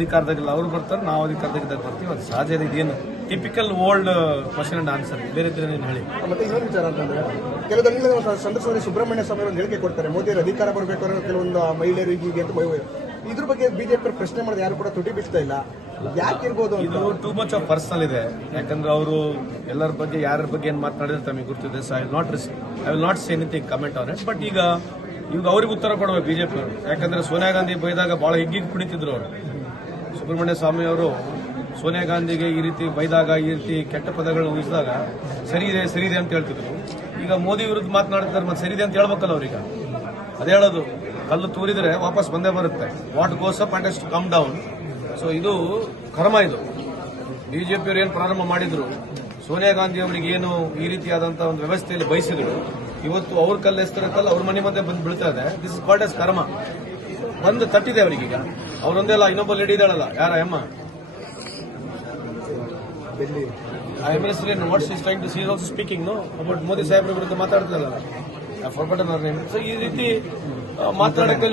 ಅಧಿಕಾರದಾಗಿಲ್ಲ, ಅವ್ರು ಬರ್ತಾರೆ, ನಾವು ಅಧಿಕಾರದಾಗಿದ್ದಾಗ ಬರ್ತೀವಿ. ಅದು ಸಹಜ ಇದೆ. ಇದೇನು typical old question and answer, ಬೇರೆ ಇದ್ರೆ ನೀನು ಹೇಳಿ. ಮತ್ತೆ ಇನ್ನೊಂದು ವಿಚಾರ ಅಂತಂದ್ರೆ, ಕೆಲವು ಸಂದರ್ಭದಲ್ಲಿ ಸುಬ್ರಹ್ಮಣ್ಯ ಸ್ವಾಮಿ ಅವರು ಹೇಳಿಕೆ ಕೊಡ್ತಾರೆ, ಮೋದಿಯವರು ಅಧಿಕಾರ ಬರಬೇಕು ಅನ್ನೋ ಕೆಲವೊಂದು ಮಹಿಳೆಯರು ಹೀಗೆ ಅಂತ ಇದ್ರ ಬಗ್ಗೆ ಬಿಜೆಪಿ ಪ್ರಶ್ನೆ ಮಾಡಿದ್ರೆ ಯಾರು ಕೂಡ ತುಟಿ ಬಿಡ್ತಾ ಇಲ್ಲ. ಯಾಕಿರ್ಬೋದು? ಇದು ಟೂ ಮಚ್ ಆಫ್ ಪರ್ಸನಲ್ ಇದೆ. ಯಾಕಂದ್ರೆ ಅವರು ಎಲ್ಲರ ಬಗ್ಗೆ ಯಾರ ಬಗ್ಗೆ ಏನ್ ಮಾತನಾಡಿದ್ರೆ ತಮಗೆ ಗೊತ್ತಿದೆ. So I will not say anything comment on it. But ಈಗ ಅವ್ರಿಗೆ ಉತ್ತರ ಕೊಡಬೇಕು ಬಿಜೆಪಿ ಅವರು. ಯಾಕಂದ್ರೆ ಸೋನಿಯಾ ಗಾಂಧಿ ಬೈದಾಗ ಬಹಳ ಹಿಗ್ಗಿಗೆ ಕುಣಿತಿದ್ರು ಅವರು. ಸುಬ್ರಹ್ಮಣ್ಯ ಸ್ವಾಮಿ ಅವರು ಸೋನಿಯಾ ಗಾಂಧಿಗೆ ಈ ರೀತಿ ಬೈದಾಗ, ಈ ರೀತಿ ಕೆಟ್ಟ ಪದಗಳನ್ನ ಊಹಿಸಿದಾಗ ಸರಿ ಇದೆ ಅಂತ ಹೇಳ್ತಿದ್ರು. ಈಗ ಮೋದಿ ವಿರುದ್ಧ ಮಾತನಾಡ್ತಾರೆ, ಮತ್ತೆ ಸರಿ ಇದೆ ಅಂತ ಹೇಳ್ಬೇಕಲ್ಲ ಅವ್ರೀಗ. ಅದೇ ಹೇಳೋದು, ಕಲ್ಲು ತೂರಿದ್ರೆ ವಾಪಸ್ ಬಂದೇ ಬರುತ್ತೆ. What goes up and to come down. So ಇದು ಕರ್ಮ. ಇದು ಬಿಜೆಪಿಯವರು ಏನು ಪ್ರಾರಂಭ ಮಾಡಿದ್ರು, ಸೋನಿಯಾ ಗಾಂಧಿ ಅವರಿಗೆ ಏನು ಈ ರೀತಿಯಾದಂತಹ ಒಂದು ವ್ಯವಸ್ಥೆಯಲ್ಲಿ ಬಯಸಿದ್ರು, ಇವತ್ತು ಅವ್ರ ಕಲ್ಲು ಎಸ್ತಿರತ್ತಲ್ಲ, ಅವ್ರ ಮನೆ ಮಧ್ಯೆ ಬಂದು ಬೀಳ್ತಾ ಇದೆ. ದಿಸ್ ಇಸ್ ಕಾಲ್ಡ್ ಎಸ್ ಕರ್ಮ. ಬಂದು ತಟ್ಟಿದೆ ಅವರಿಗೀಗ. ಅವರೊಂದೆಲ್ಲ ಇನ್ನೊಬ್ಬ ಲೇಡಿ ಇದ್ದಾಳಲ್ಲ, ಯಾರ ಅಮ್ಮ what she is trying to see also speaking about Modi ಸಾಹೇಬ್ರ ವಿರುದ್ಧ ಮಾತಾಡ್ತಿಲ್ಲ. ಸೊ ಈ ರೀತಿ ಮಾತಾಡೋಕೆ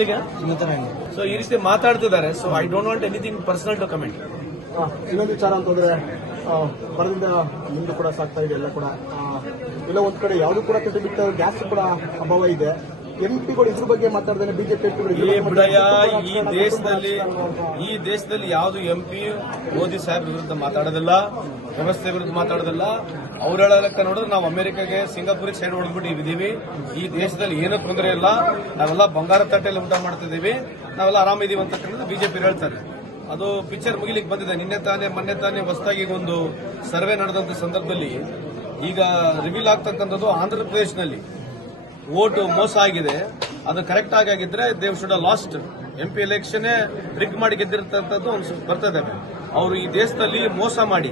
ಸೊ ಈ ರೀತಿ ಮಾತಾಡ್ತಿದ್ದಾರೆ. So I don't want anything personal to comment. ಇನ್ನೊಂದು ವಿಚಾರ ಅಂತಂದ್ರೆ, ಬರದಿಂದ ಮುಂದೆ ಕೂಡ ಸಾಕ್ತಾ ಇದೆ ಎಲ್ಲ ಕೂಡ. ಇಲ್ಲ ಒಂದ್ ಕಡೆ ಯಾವ್ದು ಕೂಡ ಕೆಟ್ಟ ಬಿಟ್ಟ ಗ್ಯಾಸ್ ಕೂಡ ಅಭಾವ ಇದೆ. ಎಂಪಿಗಳು ಇದ್ರ ಬಗ್ಗೆ ಮಾತಾಡ್ದೇನೆ ಬಿಜೆಪಿ ಈ ದೇಶದಲ್ಲಿ ಯಾವುದು ಎಂಪಿ ಮೋದಿ ಸಾಹೇಬ್ ವಿರುದ್ಧ ಮಾತಾಡೋದಿಲ್ಲ, ವ್ಯವಸ್ಥೆ ವಿರುದ್ಧ ಮಾತಾಡೋದಿಲ್ಲ. ಅವ್ರ ಹೇಳೋದಕ್ಕೆ ನೋಡಿದ್ರೆ ನಾವು ಅಮೆರಿಕಾಗೆ, ಸಿಂಗಾಪುರಿಗೆ ಸೈಡ್ ಹೊಡೆದ್ಬಿಟ್ಟಿದ್ದೀವಿ. ಈ ದೇಶದಲ್ಲಿ ಏನೂ ತೊಂದರೆ ಇಲ್ಲ, ನಾವೆಲ್ಲ ಬಂಗಾರ ತಟ್ಟೆಯಲ್ಲಿ ಊಟ ಮಾಡ್ತಿದ್ದೀವಿ, ನಾವೆಲ್ಲ ಆರಾಮಿದೀವಿ ಅಂತ ಬಿಜೆಪಿ ಹೇಳ್ತಾರೆ. ಅದು ಪಿಕ್ಚರ್ ಮುಗಿಲಿಕ್ಕೆ ಬಂದಿದೆ. ಮೊನ್ನೆ ತಾನೇ ಹೊಸದಾಗಿ ಒಂದು ಸರ್ವೆ ನಡೆದಂತ ಸಂದರ್ಭದಲ್ಲಿ ಈಗ ರಿವೀಲ್ ಆಗ್ತಕ್ಕಂಥದ್ದು ಆಂಧ್ರ ಪ್ರದೇಶನಲ್ಲಿ ವೋಟ್ ಮೋಸ ಆಗಿದೆ. ಅದು ಕರೆಕ್ಟ್ ಆಗಿದ್ರೆ they should last MP election rig ಮಾಡಿ ಗೆದ್ದಿರ್ತಕ್ಕಂಥದ್ದು ಬರ್ತದೆ. ಅವರು ಈ ದೇಶದಲ್ಲಿ ಮೋಸ ಮಾಡಿ,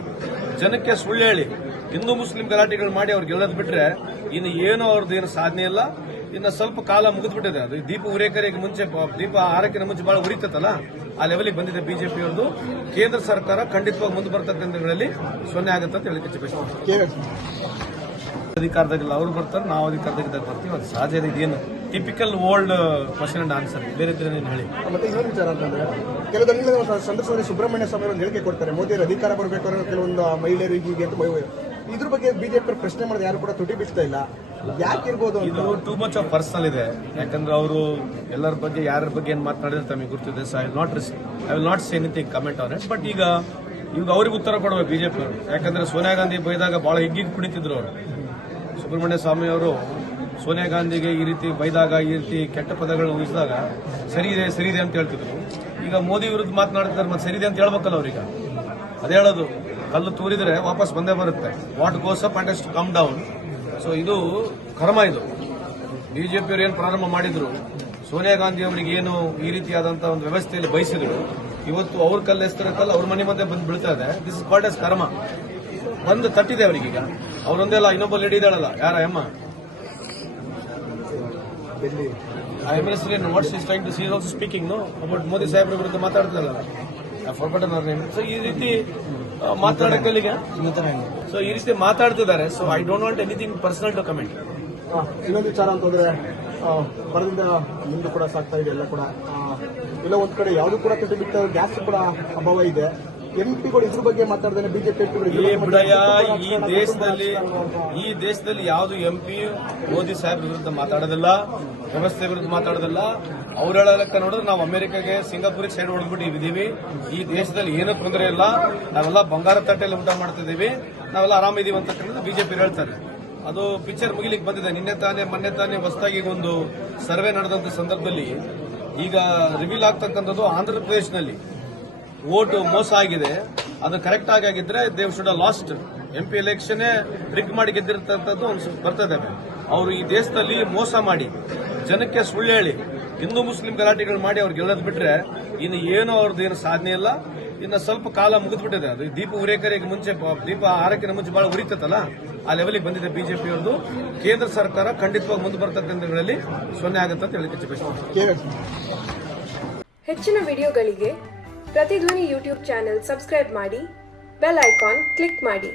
ಜನಕ್ಕೆ ಸುಳ್ಳು ಹೇಳಿ, ಹಿಂದೂ ಮುಸ್ಲಿಂ ಗಲಾಟೆಗಳು ಮಾಡಿ ಅವ್ರು ಗೆಲ್ಲದ್ ಬಿಟ್ರೆ ಇನ್ನು ಏನೋ ಅವ್ರದ್ದು ಏನು ಸಾಧನೆ ಇಲ್ಲ. ಇನ್ನು ಸ್ವಲ್ಪ ಕಾಲ ಮುಗಿದ್ಬಿಟ್ಟಿದೆ. ಅದು ದೀಪ ಉರೇಕರಿಗೆ ಮುಂಚೆ, ದೀಪ ಆರಕ್ಕಿನ ಮುಂಚೆ ಬಹಳ ಉರಿತತ್ತಲ್ಲ, ಆ ಲೆವೆಲ್ಗೆ ಬಂದಿದೆ ಬಿಜೆಪಿ ಅವ್ರದ್ದು. ಕೇಂದ್ರ ಸರ್ಕಾರ ಖಂಡಿತವಾಗಿ ಮುಂದೆ ಬರ್ತಕ್ಕಂಥ ದಿನಗಳಲ್ಲಿ ಸೊನ್ನೆ ಆಗುತ್ತೆ ಅಂತ ಹೇಳಿಕೆ ಬಯಸ್ತೀನಿ. ಅಧಿಕಾರದಾಗಿಲ್ಲ, ಅವ್ರು ಬರ್ತಾರೆ, ನಾವು ಅಧಿಕಾರದಾಗಿದ್ದಾಗ ಬರ್ತೀವಿ. ಅದು ಸಹಜ ಇದೆ. ಇದೇನು typical old question and answer, ಬೇರೆ ಇದ್ರೆ ನೀನು ಹೇಳಿ. ಮತ್ತೆ ಇನ್ನೊಂದು ವಿಚಾರ ಅಂತಂದ್ರೆ, ಕೆಲವು ಸಂದರ್ಭದಲ್ಲಿ ಸುಬ್ರಹ್ಮಣ್ಯ ಸ್ವಾಮಿ ಅವರು ಹೇಳಿಕೆ ಕೊಡ್ತಾರೆ, ಮೋದಿಯವರು ಅಧಿಕಾರ ಬರಬೇಕು ಅನ್ನೋ ಕೆಲವೊಂದು ಮಹಿಳೆಯರು ಹೀಗೆ ಅಂತ ಇದ್ರ ಬಗ್ಗೆ ಬಿಜೆಪಿ ಪ್ರಶ್ನೆ ಮಾಡಿದ್ರೆ ಯಾರು ಕೂಡ ತುಟಿ ಬಿಡ್ತಾ ಇಲ್ಲ. ಯಾಕಿರ್ಬೋದು? ಇದು ಟೂ ಮಚ್ ಆಫ್ ಪರ್ಸನಲ್ ಇದೆ. ಯಾಕಂದ್ರೆ ಅವರು ಎಲ್ಲರ ಬಗ್ಗೆ ಯಾರ ಬಗ್ಗೆ ಏನ್ ಮಾತನಾಡಿದ್ರೆ ತಮಗೆ ಗೊತ್ತಿದೆ. So I will not say anything comment on it. But ಈಗ ಅವ್ರಿಗೆ ಉತ್ತರ ಕೊಡಬೇಕು ಬಿಜೆಪಿ ಅವರು. ಯಾಕಂದ್ರೆ ಸೋನಿಯಾ ಗಾಂಧಿ ಬೈದಾಗ ಬಹಳ ಹಿಗ್ಗಿಗೆ ಕುಣಿತಿದ್ರು ಅವರು. ಸುಬ್ರಹ್ಮಣ್ಯ ಸ್ವಾಮಿ ಅವರು ಸೋನಿಯಾ ಗಾಂಧಿಗೆ ಈ ರೀತಿ ಬೈದಾಗ, ಈ ರೀತಿ ಕೆಟ್ಟ ಪದಗಳನ್ನ ಊಹಿಸಿದಾಗ ಸರಿ ಇದೆ ಅಂತ ಹೇಳ್ತಿದ್ರು. ಈಗ ಮೋದಿ ವಿರುದ್ಧ ಮಾತನಾಡ್ತಾರೆ, ಮತ್ತೆ ಸರಿ ಇದೆ ಅಂತ ಹೇಳ್ಬೇಕಲ್ಲ ಅವ್ರೀಗ. ಅದೇ ಹೇಳೋದು, ಕಲ್ಲು ತೂರಿದ್ರೆ ವಾಪಸ್ ಬಂದೇ ಬರುತ್ತೆ. What goes up and to come down. So ಇದು ಕರ್ಮ. ಇದು ಬಿಜೆಪಿಯವರು ಏನು ಪ್ರಾರಂಭ ಮಾಡಿದ್ರು, ಸೋನಿಯಾ ಗಾಂಧಿ ಅವರಿಗೆ ಏನು ಈ ರೀತಿಯಾದಂತಹ ಒಂದು ವ್ಯವಸ್ಥೆಯಲ್ಲಿ ಬಯಸಿದ್ರು, ಇವತ್ತು ಅವ್ರ ಕಲ್ಲು ಎಸ್ತಿರತ್ತಲ್ಲ, ಅವ್ರ ಮನೆ ಮಧ್ಯೆ ಬಂದು ಬೀಳ್ತಾ ಇದೆ. ದಿಸ್ ಇಸ್ ಕಾಲ್ಡ್ ಎಸ್ ಕರ್ಮ. ಬಂದು ತಟ್ಟಿದೆ ಅವರಿಗೀಗ. ಅವರೊಂದೆಲ್ಲ ಇನ್ನೊಬ್ಬ ಲೇಡಿ ಇದ್ದಾಳಲ್ಲ, ಯಾರ ಅಮ್ಮ what she is trying to see also speaking about Modi ಸಾಹೇಬ್ರ ವಿರುದ್ಧ ಮಾತಾಡ್ತಿಲ್ಲ. ಸೊ ಈ ರೀತಿ ಮಾತಾಡೋಕೆ ಸೊ ಈ ರೀತಿ ಮಾತಾಡ್ತಿದ್ದಾರೆ. So I don't want anything personal to comment. ಇನ್ನೊಂದು ವಿಚಾರ ಅಂತಂದ್ರೆ, ಬರದಿಂದ ಮುಂದೆ ಕೂಡ ಸಾಕ್ತಾ ಇದೆ ಎಲ್ಲ ಕೂಡ. ಇಲ್ಲ ಒಂದ್ ಕಡೆ ಯಾವ್ದು ಕೂಡ ಕೆಟ್ಟ ಬಿಟ್ಟ ಗ್ಯಾಸ್ ಕೂಡ ಅಭಾವ ಇದೆ. ಎಂಪಿಗಳು ಇದ್ರ ಬಗ್ಗೆ ಮಾತಾಡ್ದೇನೆ ಬಿಜೆಪಿ ಈ ದೇಶದಲ್ಲಿ ಯಾವುದು ಎಂಪಿ ಮೋದಿ ಸಾಹೇಬ್ ವಿರುದ್ಧ ಮಾತಾಡೋದಿಲ್ಲ, ವ್ಯವಸ್ಥೆ ವಿರುದ್ಧ ಮಾತಾಡೋದಿಲ್ಲ. ಅವ್ರ ಹೇಳೋದಕ್ಕೆ ನೋಡಿದ್ರೆ ನಾವು ಅಮೆರಿಕಾಗೆ, ಸಿಂಗಾಪುರಿಗೆ ಸೈಡ್ ಹೊಡೆದ್ಬಿಟ್ಟಿದ್ದೀವಿ. ಈ ದೇಶದಲ್ಲಿ ಏನೂ ತೊಂದರೆ ಇಲ್ಲ, ನಾವೆಲ್ಲ ಬಂಗಾರ ತಟ್ಟೆಯಲ್ಲಿ ಊಟ ಮಾಡ್ತಿದ್ದೀವಿ, ನಾವೆಲ್ಲ ಆರಾಮಿದೀವಿ ಅಂತ ಬಿಜೆಪಿ ಹೇಳ್ತಾರೆ. ಅದು ಪಿಕ್ಚರ್ ಮುಗಿಲಿಕ್ಕೆ ಬಂದಿದೆ. ಮೊನ್ನೆ ತಾನೇ ಹೊಸದಾಗಿ ಒಂದು ಸರ್ವೆ ನಡೆದಂತ ಸಂದರ್ಭದಲ್ಲಿ ಈಗ ರಿವೀಲ್ ಆಗ್ತಕ್ಕಂಥದ್ದು ಆಂಧ್ರ ಪ್ರದೇಶನಲ್ಲಿ ವೋಟ್ ಮೋಸ ಆಗಿದೆ. ಅದು ಕರೆಕ್ಟ್ ಆಗಿದ್ರೆ they should last MP election rig ಮಾಡಿ ಗೆದ್ದಿರ್ತಕ್ಕಂಥದ್ದು ಬರ್ತದೆ. ಅವರು ಈ ದೇಶದಲ್ಲಿ ಮೋಸ ಮಾಡಿ, ಜನಕ್ಕೆ ಸುಳ್ಳು ಹೇಳಿ, ಹಿಂದೂ ಮುಸ್ಲಿಂ ಗಲಾಟೆಗಳು ಮಾಡಿ ಅವ್ರು ಗೆಲ್ಲದ್ ಬಿಟ್ರೆ ಇನ್ನು ಏನೋ ಅವ್ರದ್ದು ಏನು ಸಾಧನೆ ಇಲ್ಲ. ಇನ್ನು ಸ್ವಲ್ಪ ಕಾಲ ಮುಗಿದ್ಬಿಟ್ಟಿದೆ. ಅದು ದೀಪ ಉರೇಕರಿಗೆ ಮುಂಚೆ, ದೀಪ ಆರಕ್ಕಿನ ಮುಂಚೆ ಬಹಳ ಉರಿತತ್ತಲ್ಲ, ಆ ಲೆವೆಲ್ಗೆ ಬಂದಿದೆ ಬಿಜೆಪಿ ಅವ್ರದ್ದು. ಕೇಂದ್ರ ಸರ್ಕಾರ ಖಂಡಿತವಾಗಿ ಮುಂದೆ ಬರ್ತಕ್ಕಂಥ ದಿನಗಳಲ್ಲಿ ಸೊನ್ನೆ ಆಗುತ್ತೆ ಅಂತ ಹೇಳಿಕೆ ಬಯಸ್ತೀನಿ. ಹೆಚ್ಚಿನ ವಿಡಿಯೋಗಳಿಗೆ ಪ್ರತಿಧ್ವನಿ ಯೂಟ್ಯೂಬ್ ಚಾನೆಲ್ ಸಬ್ಸ್ಕ್ರೈಬ್ ಮಾಡಿ, ಬೆಲ್ ಐಕಾನ್ ಕ್ಲಿಕ್ ಮಾಡಿ.